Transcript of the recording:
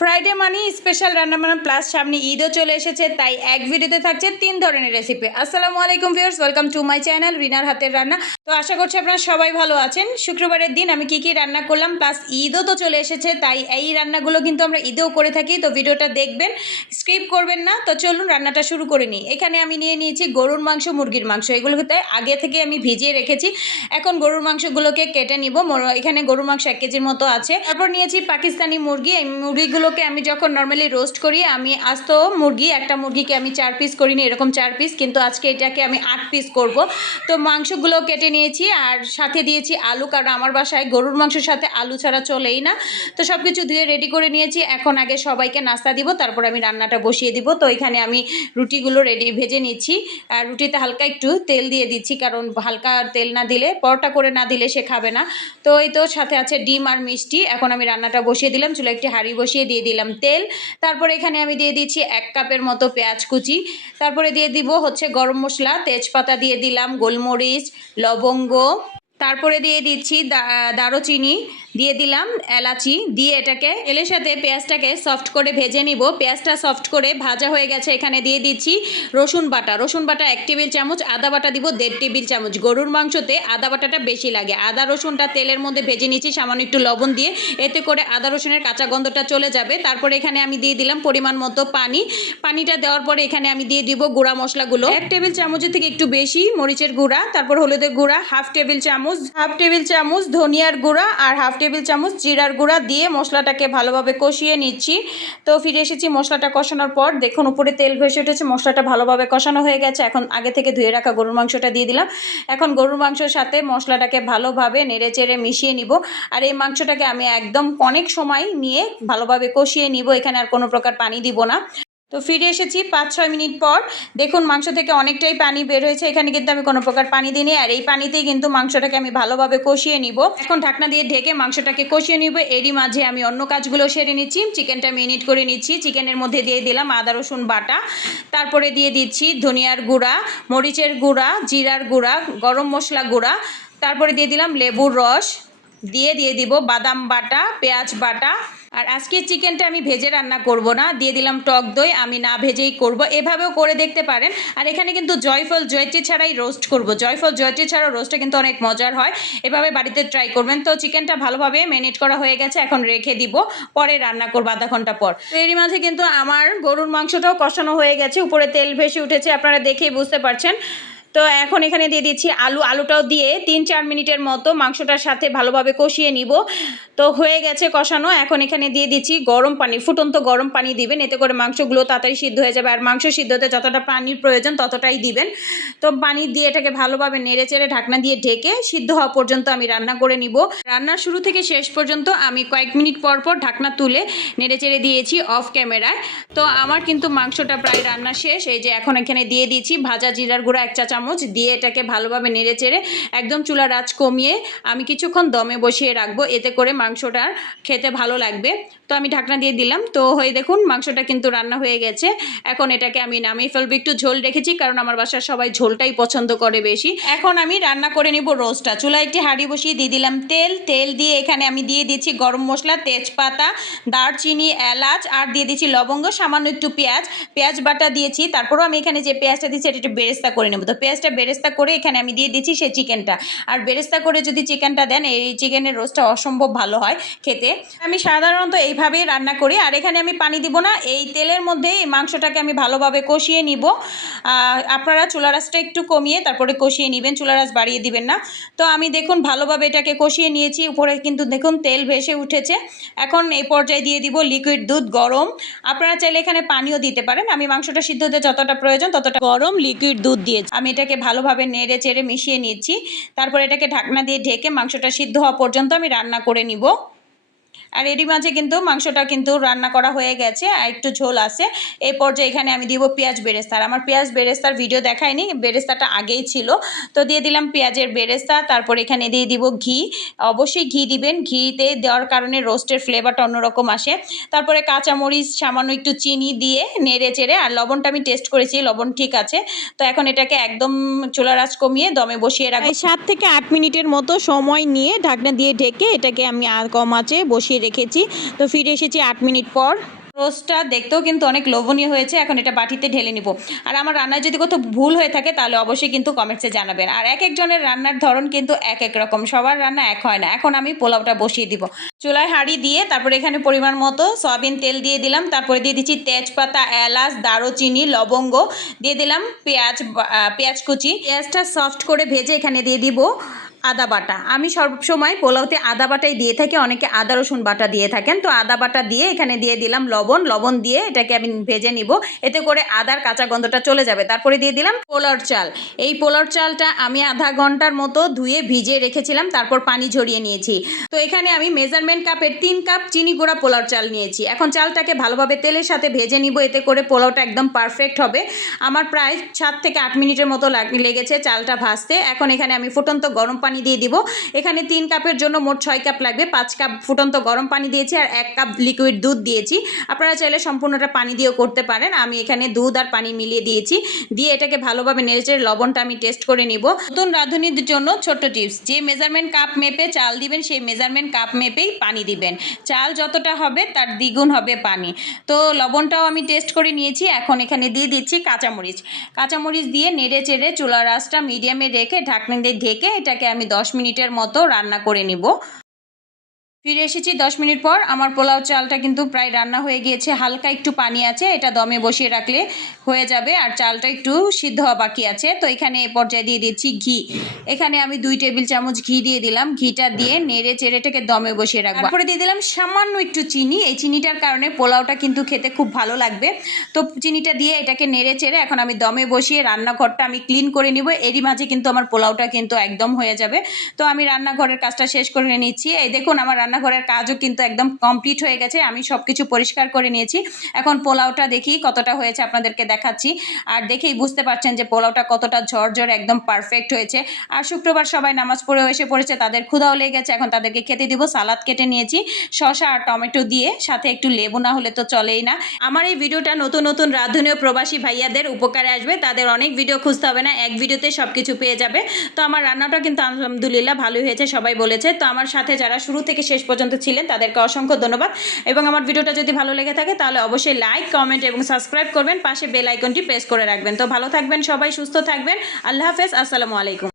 Friday মানি special রান্না বান্না plus সামনে ঈদও চলে এসেছে, তাই এক ভিডিওতে থাকছে তিন ধরনের রেসিপি আসসালামু আলাইকুম viewers welcome to my channel রিনার হাতের রান্না। তো আশা করছি আপনারা সবাই ভালো আছেন। শুক্রবারের দিন আমি কি কি রান্না করলাম প্লাস ঈদও তো চলে এসেছে, তাই এই রান্নাগুলো কিন্তু আমরা ঈদেও করে থাকি, তো ভিডিওটা দেখবেন স্কিপ করবেন না। তো চলুন রান্নাটা শুরু করে নিই। এখানে আমি নিয়ে নিয়েছি গরুর মাংস, মুরগির মাংস। এগুলোকে আগে থেকে আমি ভিজিয়ে রেখেছি। এখন গরুর মাংসগুলোকে কেটে নিব। এখানে গরুর মাংস এক কেজির মতো আছে। তারপর নিয়েছি পাকিস্তানি মুরগি। এই মুরগিগুলোকে আমি যখন নর্মালি রোস্ট করি, আমি আস্ত মুরগি, একটা মুরগিকে আমি চার পিস করিনি, এরকম চার পিস কিন্তু আজকে এটাকে আমি আট পিস করব। তো মাংসগুলো কেটে নিয়েছি আর সাথে দিয়েছি আলু, কারণ আমার বাসায় গরুর মাংসের সাথে আলু ছাড়া চলেই না। তো সব কিছু ধুয়ে রেডি করে নিয়েছি। এখন আগে সবাইকে নাস্তা দিব, তারপর আমি রান্নাটা বসিয়ে দিব। তো এখানে আমি রুটিগুলো রেডি ভেজে নিচ্ছি। আর রুটিতে হালকা একটু তেল দিয়ে দিচ্ছি, কারণ হালকা তেল না দিলে, পরোটা করে না দিলে সে খাবে না। তো এই তো সাথে আছে ডিম আর মিষ্টি। এখন আমি রান্নাটা বসিয়ে দিলাম। চুলো একটি হাঁড়ি বসিয়ে দিয়ে দিলাম তেল। তারপরে এখানে আমি দিয়ে দিচ্ছি এক কাপের মতো পেঁয়াজ কুচি। তারপরে দিয়ে দিব হচ্ছে গরম মশলা, তেজপাতা দিয়ে দিলাম, গোলমরিচ, লবঙ্গ। তারপরে দিয়ে দিচ্ছি দা- দারুচিনি। দিয়ে দিলাম এলাচি দিয়ে এটাকে তেলের সাথে পেঁয়াজটাকে সফট করে ভেজে নিব। পেঁয়াজটা সফট করে ভাজা হয়ে গেছে, এখানে দিয়ে দিচ্ছি রসুন বাটা। রসুন বাটা এক টেবিল চামচ, আদা বাটা দিব দেড় টেবিল চামচ। গরুর মাংসতে আদা বাটাটা বেশি লাগে। আদা রসুনটা তেলের মধ্যে ভেজে নিচ্ছি সামান্য একটু লবণ দিয়ে। এতে করে আদা রসুনের কাঁচা গন্ধটা চলে যাবে। তারপরে এখানে আমি দিয়ে দিলাম পরিমাণ মতো পানি। পানিটা দেওয়ার পরে এখানে আমি দিয়ে দিব গুঁড়া মশলাগুলো। এক টেবিল চামচের থেকে একটু বেশি মরিচের গুঁড়া, তারপর হলুদের গুঁড়া, হাফ টেবিল চামচ, হাফ টেবিল চামচ ধনিয়ার গুঁড়া আর হাফ টেবিল চামচ জিরার গুঁড়া দিয়ে মশলাটাকে ভালোভাবে কষিয়ে নিচ্ছি। তো ফিরে এসেছি মশলাটা কষানোর পর। দেখুন, উপরে তেল ভেসে উঠেছে, মশলাটা ভালোভাবে কষানো হয়ে গেছে। এখন আগে থেকে ধুয়ে রাখা গরুর মাংসটা দিয়ে দিলাম। এখন গরুর মাংসের সাথে মশলাটাকে ভালোভাবে নেড়ে চেড়ে মিশিয়ে নিব। আর এই মাংসটাকে আমি একদম অনেক সময় নিয়ে ভালোভাবে কষিয়ে নিব। এখানে আর কোনো প্রকার পানি দিব না। তো ফিরে এসেছি পাঁচ, ছয় মিনিট পর। দেখুন, মাংস থেকে অনেকটাই পানি বের হয়েছে। এখানে কিন্তু আমি কোনো প্রকার পানি দিইনি। আর এই পানিতেই কিন্তু মাংসটাকে আমি ভালোভাবে কষিয়ে নিব। এখন ঢাকনা দিয়ে ঢেকে মাংসটাকে কষিয়ে নিব। এরই মাঝে আমি অন্য কাজগুলো সেরে নিচ্ছি। চিকেনটা মিনিট করে নিচ্ছি। চিকেনের মধ্যে দিয়ে দিলাম আদা, রসুন বাটা। তারপরে দিয়ে দিচ্ছি ধনিয়ার গুঁড়া, মরিচের গুঁড়া, জিরার গুঁড়া, গরম মশলা গুঁড়া। তারপরে দিয়ে দিলাম লেবুর রস। দিয়ে দিয়ে দিব বাদাম বাটা, পেঁয়াজ বাটা। আর আজকে চিকেনটা আমি ভেজে রান্না করব না। দিয়ে দিলাম টক দই, আমি না ভেজেই করব। এভাবেও করে দেখতে পারেন। আর এখানে কিন্তু জয়ফল জয়ত্রী ছাড়াই রোস্ট করব। জয়ফল জয়ত্রী ছাড়াও রোস্টটা কিন্তু অনেক মজার হয়। এভাবে বাড়িতে ট্রাই করবেন। তো চিকেনটা ভালোভাবে ম্যানেজ করা হয়ে গেছে। এখন রেখে দিব। পরে রান্না করব আধা ঘণ্টা পর। এরই মাঝে কিন্তু আমার গরুর মাংসটাও কষানো হয়ে গেছে। উপরে তেল ভেসে উঠেছে। আপনারা দেখেই বুঝতে পারছেন। তো এখন এখানে দিয়ে দিচ্ছি আলু। আলুটাও দিয়ে তিন চার মিনিটের মতো মাংসটার সাথে ভালোভাবে কষিয়ে নিব। তো হয়ে গেছে কষানো। এখন এখানে দিয়ে দিচ্ছি গরম পানি। ফুটন্ত গরম পানি দিবেন। এতে করে মাংসগুলো তাড়াতাড়ি সিদ্ধ হয়ে যাবে। আর মাংস সিদ্ধতে যতটা পানির প্রয়োজন ততটাই দিবেন। তো পানি দিয়ে এটাকে ভালোভাবে নেড়ে চেড়ে ঢাকনা দিয়ে ঢেকে সিদ্ধ হওয়া পর্যন্ত আমি রান্না করে নিব। রান্নার শুরু থেকে শেষ পর্যন্ত আমি কয়েক মিনিট পর পর ঢাকনা তুলে নেড়ে চেড়ে দিয়েছি অফ ক্যামেরায়। তো আমার কিন্তু মাংসটা প্রায় রান্না শেষ। এই যে এখন এখানে দিয়ে দিয়েছি ভাজা জিরার গুঁড়া, এক চা চামচ দিয়ে এটাকে ভালোভাবে নেড়ে চেড়ে একদম চুলা রাজ কমিয়ে আমি কিছুক্ষণ দমে বসিয়ে রাখব। এতে করে মাংসটার খেতে ভালো লাগবে। তো আমি ঢাকনা দিয়ে দিলাম। তো হয়ে দেখুন, মাংসটা কিন্তু রান্না হয়ে গেছে। এখন এটাকে আমি নামিয়ে ফেলব। একটু ঝোল রেখেছি, কারণ আমার বাসার সবাই ঝোলটাই পছন্দ করে বেশি। এখন আমি রান্না করে নিব রোস্টটা। চুলা একটি হাঁড়ি বসিয়ে দিয়ে দিলাম তেল। তেল দিয়ে এখানে আমি দিয়ে দিচ্ছি গরম মশলা, তেজপাতা, দারচিনি, এলাচ, আর দিয়ে দিচ্ছি লবঙ্গ, সামান্য একটু পেঁয়াজ। পেঁয়াজ বাটা দিয়েছি, তারপরেও আমি এখানে যে পেঁয়াজটা দিচ্ছি এটা একটু বেরেস্তা করে নেব। তো পেঁয়াজটা বেরেস্তা করে এখানে আমি দিয়ে দিচ্ছি সেই চিকেনটা। আর বেরেস্তা করে যদি চিকেনটা দেন, এই চিকেনের রোস্টটা অসম্ভব ভালো হয় খেতে। আমি সাধারণত এইভাবেই রান্না করি। আর এখানে আমি পানি দিব না, এই তেলের মধ্যে এই মাংসটাকে আমি ভালোভাবে কষিয়ে নিব। আপনারা চুলা রাসটা একটু কমিয়ে তারপরে কষিয়ে নেবেন, চুলা রাস বাড়িয়ে দিবেন না। তো আমি দেখুন ভালোভাবে এটাকে কষিয়ে নিয়েছি, উপরে কিন্তু দেখুন তেল ভেসে উঠেছে। এখন এই পর্যায়ে দিয়ে দিব লিকুইড দুধ গরম। আপনারা চাইলে এখানে পানিও দিতে পারেন, আমি মাংসটা সিদ্ধ হতে যতটা প্রয়োজন ততটা গরম লিকুইড দুধ দিয়ে আমি এটাকে ভালোভাবে নেড়ে চেড়ে মিশিয়ে নিচ্ছি। তারপর এটাকে ঢাকনা দিয়ে ঢেকে মাংসটা সিদ্ধ হওয়া পর্যন্ত আমি রান্না করে নিব। আর এরই মাঝে কিন্তু মাংসটা কিন্তু রান্না করা হয়ে গেছে, আর একটু ঝোল আছে। এই পর্যায়ে এখানে আমি দিব পেঁয়াজ বেরেস্তার। আমার পেঁয়াজ বেরেস্তার ভিডিও দেখায়নি, বেরেস্তাটা আগেই ছিল। তো দিয়ে দিলাম পেঁয়াজের বেরেস্তা, তারপর এখানে দিয়ে দিব ঘি। অবশ্যই ঘি দিবেন, ঘিতে দেওয়ার কারণে রোস্টের ফ্লেভারটা অন্যরকম আসে। তারপরে কাঁচামরিচ, সামান্য একটু চিনি দিয়ে নেড়ে চেড়ে, আর লবণটা আমি টেস্ট করেছি, লবণ ঠিক আছে। তো এখন এটাকে একদম চুলার আঁচ কমিয়ে দমে বসিয়ে রাখব। সাত থেকে আট মিনিটের মতো সময় নিয়ে ঢাকনা দিয়ে ঢেকে এটাকে আমি কম আঁচে বসিয়ে বসিয়ে রেখেছি। তো ফিরে এসেছি আট মিনিট পর। রোস্টটা দেখতেও কিন্তু অনেক লোভনীয় হয়েছে, এখন এটা বাটিতে ঢেলে নিব। আর আমার রান্নায় যদি কোথাও ভুল হয়ে থাকে, তাহলে অবশ্যই কিন্তু কমেন্টসে জানাবেন। আর এক একজনের রান্নার ধরন কিন্তু এক এক রকম, সবার রান্না এক হয় না। এখন আমি পোলাওটা বসিয়ে দিব। চুলায় হাঁড়ি দিয়ে তারপরে এখানে পরিমাণ মতো সয়াবিন তেল দিয়ে দিলাম। তারপরে দিয়ে দিচ্ছি তেজপাতা, এলাচ, দারুচিনি, লবঙ্গ। দিয়ে দিলাম পেঁয়াজ পেঁয়াজ কুচি। পেঁয়াজটা সফট করে ভেজে এখানে দিয়ে দিব। আদা বাটা। আমি সবসময় পোলাওতে আদা বাটাই দিয়ে থাকি, অনেকে আদা, রসুন বাটা দিয়ে থাকেন। তো আদা বাটা দিয়ে এখানে দিয়ে দিলাম লবণ। লবণ দিয়ে এটাকে আমি ভেজে নিব। এতে করে আদার কাঁচা গন্ধটা চলে যাবে। তারপরে দিয়ে দিলাম পোলার চাল। এই পোলার চালটা আমি আধা ঘণ্টার মতো ধুয়ে ভিজিয়ে রেখেছিলাম। তারপর পানি ঝরিয়ে নিয়েছি। তো এখানে আমি মেজারমেন্ট কাপের তিন কাপ চিনি গুঁড়া পোলার চাল নিয়েছি। এখন চালটাকে ভালোভাবে তেলের সাথে ভেজে নিব। এতে করে পোলাওটা একদম পারফেক্ট হবে। আমার প্রায় সাত থেকে আট মিনিটের মতো লাগ- লেগেছে চালটা ভাজতে। এখন এখানে আমি ফুটন্ত গরম পানি দিয়ে দিব। এখানে তিন কাপের জন্য মোট ছয় কাপ লাগবে। পাঁচ কাপ ফুটন্ত গরম পানি দিয়েছি আর এক কাপ লিকুইড দুধ দিয়েছি। আপনারা চাইলে সম্পূর্ণটা পানি দিয়েও করতে পারেন। আমি এখানে দুধ আর পানি মিলিয়ে দিয়েছি। দিয়ে এটাকে ভালোভাবে নেড়েচে লবণটা আমি টেস্ট করে নিব। নতুন রাঁধুনির জন্য ছোট্ট টিপস যে মেজারমেন্ট কাপ মেপে চাল দিবেন, সেই মেজারমেন্ট কাপ মেপেই পানি দিবেন। চাল যতটা হবে তার দ্বিগুণ হবে পানি। তো লবণটাও আমি টেস্ট করে নিয়েছি। এখন এখানে দিয়ে দিচ্ছি কাঁচামরিচ। কাঁচামরিচ দিয়ে নেড়ে চেড়ে চুলার আঁচটা মিডিয়ামে রেখে ঢাকনা দিয়ে ঢেকে এটাকে আমি দশ মিনিটের মতো রান্না করে নিব। ফিরে এসেছি দশ মিনিট পর। আমার পোলাও চালটা কিন্তু প্রায় রান্না হয়ে গিয়েছে। হালকা একটু পানি আছে, এটা দমে বসিয়ে রাখলে হয়ে যাবে। আর চালটা একটু সিদ্ধ হওয়া বাকি আছে। তো এখানে এ পর্যায়ে দিয়ে দিচ্ছি ঘি। এখানে আমি দুই টেবিল চামচ ঘি দিয়ে দিলাম। ঘিটা দিয়ে নেড়ে চেড়েটাকে দমে বসিয়ে রাখব। তারপরে দিয়ে দিলাম সামান্য একটু চিনি। এই চিনিটার কারণে পোলাওটা কিন্তু খেতে খুব ভালো লাগবে। তো চিনিটা দিয়ে এটাকে নেড়ে চেড়ে এখন আমি দমে বসিয়ে রান্নাঘরটা আমি ক্লিন করে নিব। এরই মাঝে কিন্তু আমার পোলাওটা কিন্তু একদম হয়ে যাবে। তো আমি রান্নাঘরের কাজটা শেষ করে নিচ্ছি। এই দেখুন, আমার রান্নাঘরের কাজও কিন্তু একদম কমপ্লিট হয়ে গেছে। আমি সব কিছু পরিষ্কার করে নিয়েছি। এখন পোলাওটা দেখি কতটা হয়েছে আপনাদেরকে দেখাচ্ছি। আর দেখেই বুঝতে পারছেন যে পোলাওটা কতটা ঝরঝর একদম পারফেক্ট হয়েছে। আর শুক্রবার সবাই নামাজ পড়েও এসে পড়েছে। তাদের ক্ষুধাও লেগে গেছে এখন তাদেরকে খেতে দিব। সালাদ কেটে নিয়েছি। শসা আর টমেটো দিয়ে। সাথে একটু লেবু না হলে তো চলেই না। আমার এই ভিডিওটা নতুন নতুন রাঁধুনীয় প্রবাসী ভাইয়াদের উপকারে আসবে। তাদের অনেক ভিডিও খুঁজতে হবে না। এক ভিডিওতে সব কিছু পেয়ে যাবে। তো আমার রান্নাটা কিন্তু আলহামদুলিল্লাহ ভালোই হয়েছে, সবাই বলেছে। তো আমার সাথে যারা শুরু থেকে শেষ পর্যন্ত ছিলেন, তাদেরকে অসংখ্য ধন্যবাদ। এবং আমার ভিডিওটা যদি ভালো লেগে থাকে, তাহলে অবশ্যই লাইক কমেন্ট এবং সাবস্ক্রাইব করবেন। পাশে বেল আইকনটি প্রেস করে রাখবেন। তো ভালো থাকবেন সবাই, সুস্থ থাকবেন। আল্লাহ হাফেজ, আসসালামু আলাইকুম।